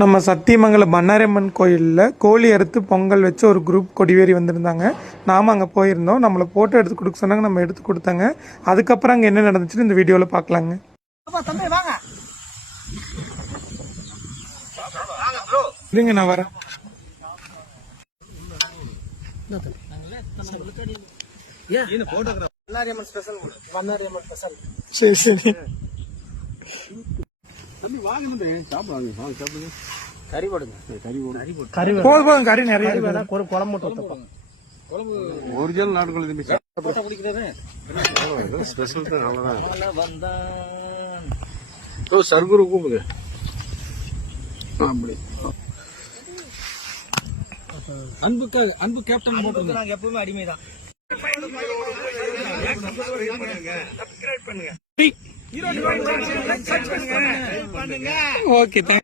நம்ம சத்தியமங்கலம் பண்ணாரியம்மன் கோயிலில் கோழி அறுத்து பொங்கல் வச்சு ஒரு குரூப் கொடிவேறி வந்திருந்தாங்க. நாம் அங்கே போயிருந்தோம். நம்மளை ஃபோட்டோ எடுத்து கொடுக்க சொன்னாங்க, நம்ம எடுத்து கொடுத்தாங்க. அதுக்கப்புறம் அங்கே என்ன நடந்துச்சுன்னு இந்த வீடியோவில் பார்க்கலாங்க. இருங்க, நான் வரேன். சரி சரி. போதும், கறி நிறைய குழம்பு ஒரிஜினல் நாட்டுக்கோழி ஸ்பெஷல் சர்க்குரு கூப்பிடுங்க. அப்படி அன்பு கேப்டன் போட்டு எப்பவுமே அடிமைதான். ஓகே.